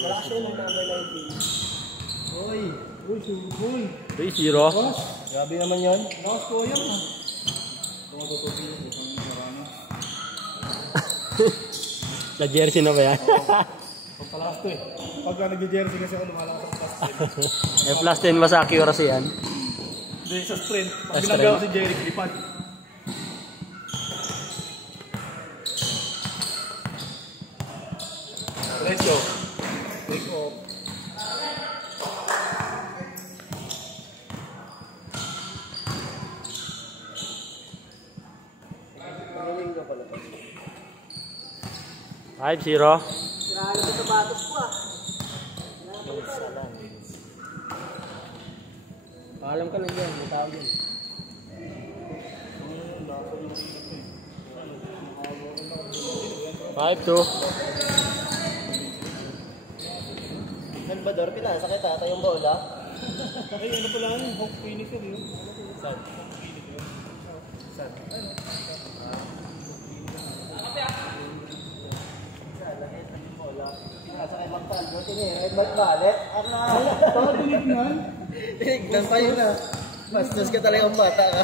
Malakas yun, number 19. Uy, sugol. 3-0. Grabe naman yan. Lakas ko yan ha. Sa jersey na ba yan? Pagpalakas ko eh. Pagka nag-jersey kasi ako lumalakas sa plus 10. Eh, plus 10 ba sa accuracy yan? Hindi, sa sprint. Pag ginagawa ko si Jerry, pilipad. Let's go. Take off. Magaling ka pala. 5-0. Siraan sa sapatos ko ah. Alam ka lang yan, may tao yun. Salvador, pinasakit ata yung bola. Ay, ano pala yun? Hawk Phoenix yun yun. Saan? Pinasakit lang talbo, tinirin, balik. Bakit tinignan? Tinignan pa yun ah. Bastos ka talagang bata ka.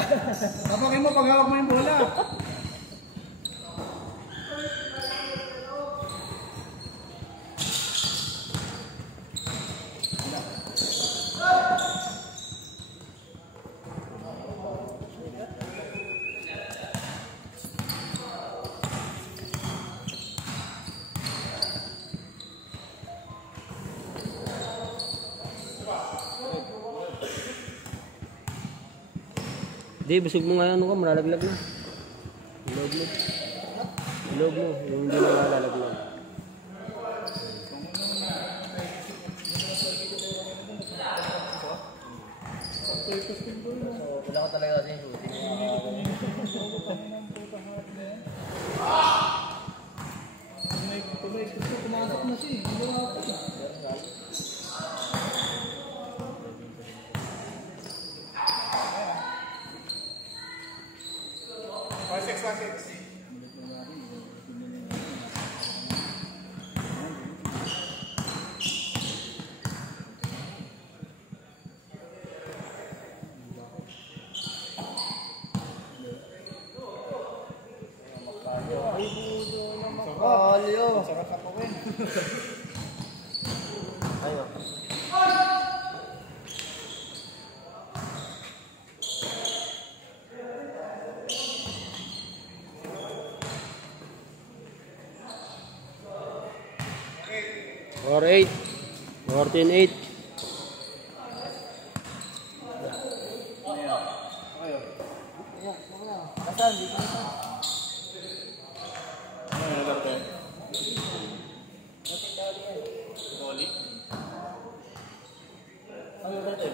Tapakin mo pag hawak mo yung bola. Hindi, busog mo nga ano ka, malalaglag na. Ilog mo. Ilog mo, yung hindi na malalaglag. Wala ka talaga kasi yung shooting. Pumasok na siya. Hindi mo ako. Kalyo. Sarap ako rin. Ayo. Or 8. 14-8. Asan? Dito na. Ano yung nalaro tayo? Molly? Ano yung nalaro tayo?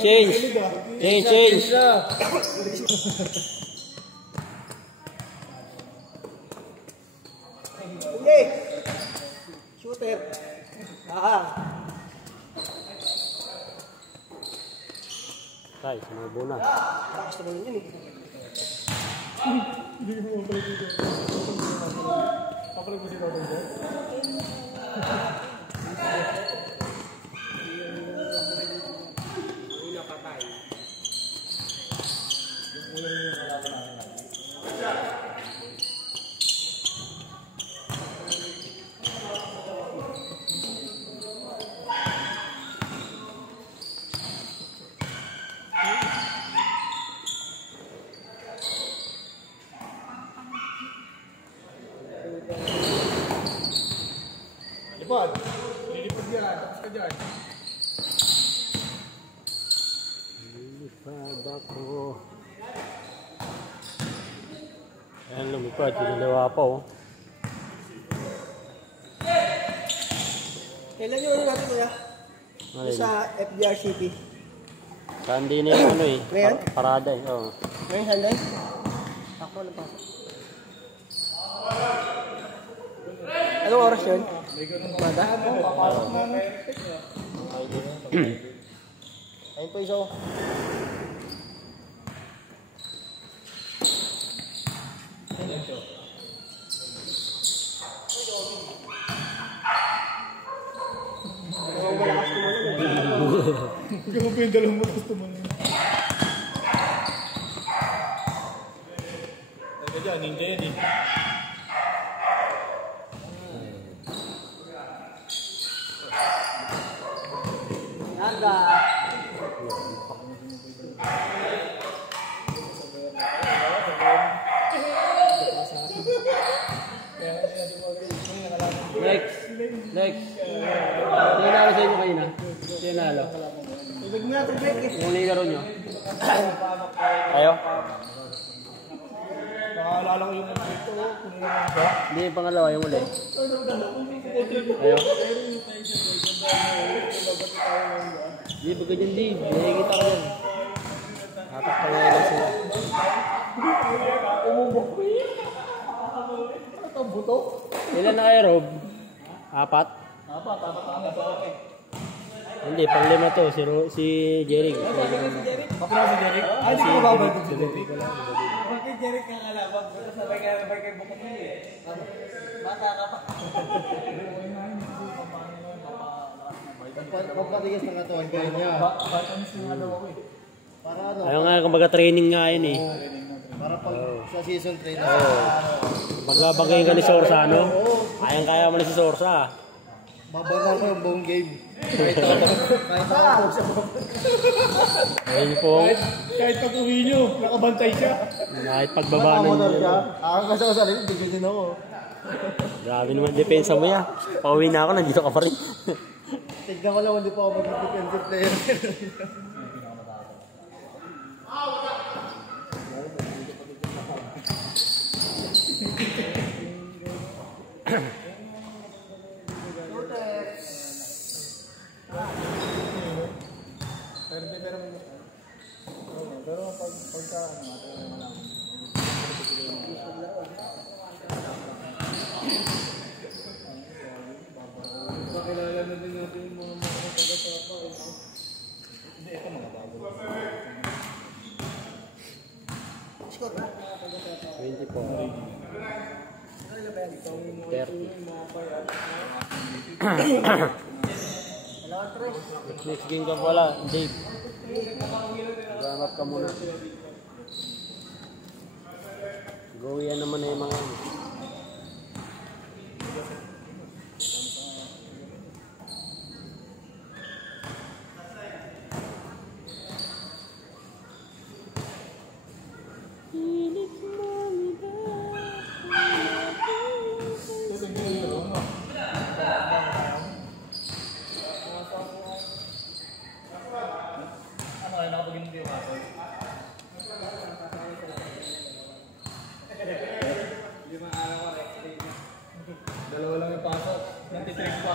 Change. Hindi! Shooter! Tay, sumubo na. Lakas naman yun eh. Hindi mo mapalik dito. Papalik mo si Rodon dyan? Lipad. Lilipad yan. Tapos ka dyan. Lilipad ako. Ayan, lumipad. Pinalawa pa oh. Kailan yung ano natin kuya? Alin? Sa FDRCP. Saan din yung ano eh. Ngayon? Parada eh. Oh. Ngayon handay? Ako lang pa. Anong oras yun? Mada? Oh. Ayun po iso. Ikaw pa yung dalawang mo, tapos tumalong. Ay, dyan, ninja yan eh. Naga. Next. Next. Sino nalo sa inyo kanina? Sino nalo? Ibig mo na ito, Beck. Yung nilaro nyo? Ayo? Nakaalala ko yung ano ito, kung ano lang ba? Hindi yung pangalawa, yung uli. Ayo? Hindi, baga dyan, di. Nakikita ko yan. Hatak pa nga lang sila. Umubok ko yun. Ano ito, buto? Ilan na kayo, Rob? Apat? Apat. Hindi, pang-lima to. Si Jeric. Kapila si Derek? Ay, di ko mababay si Derek. Bakit Jeric kang alabag? Sabay kay bukod mo eh. Bata ka pa. Pagkatigas ng katawan, kaya niya. Batanis yung ano ako eh. Para ano? Ayaw nga, kumbaga training nga yun eh. Para pag sa season 3 na. Magbabagayin ka ni Sorsa, ano? Ayang-kaya mo na si Sorsa. Babanaw ko yung buong game. Kahit ako sa Ayun po. Kahit pag uwi nyo, nakabantay siya. Kahit pagbabanan motor niya. siya. Kasi ako sa rin, bigyan din ako. Grabe naman depensa mo ya. Pauwi na ako, nandito ka pa rin. Tignan ko lang, hindi pa ako mag-defensive player. Pero pagka ano, pakilala na din natin yung mga taga-trapa. Hindi, ito mga bago. 30. Next game ka pala, Dave. Ganap ka muna. Go yan naman na yung mga ano. Dalawa lang yung pasok. Nantitrick pa.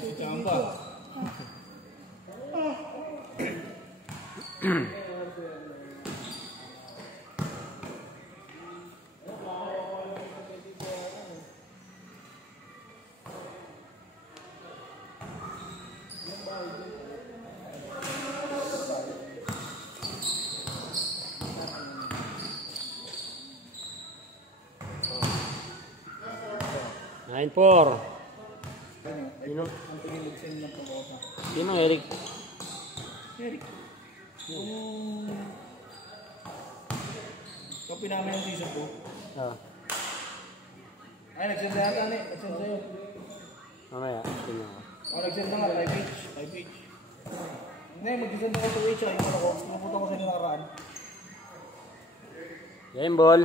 Si Chamba. Nine four. Sino Eric? Kapi namin yung season 2. Ah, Ay, nag-send na yata eh. Nag-send sa'yo. mamaya. Tingnan ko. Nag-send na nga, live page. Hindi, mag-send na ko sa page. Ay, ano ko, pumunta ko sa inyo nakaraan. Game ball.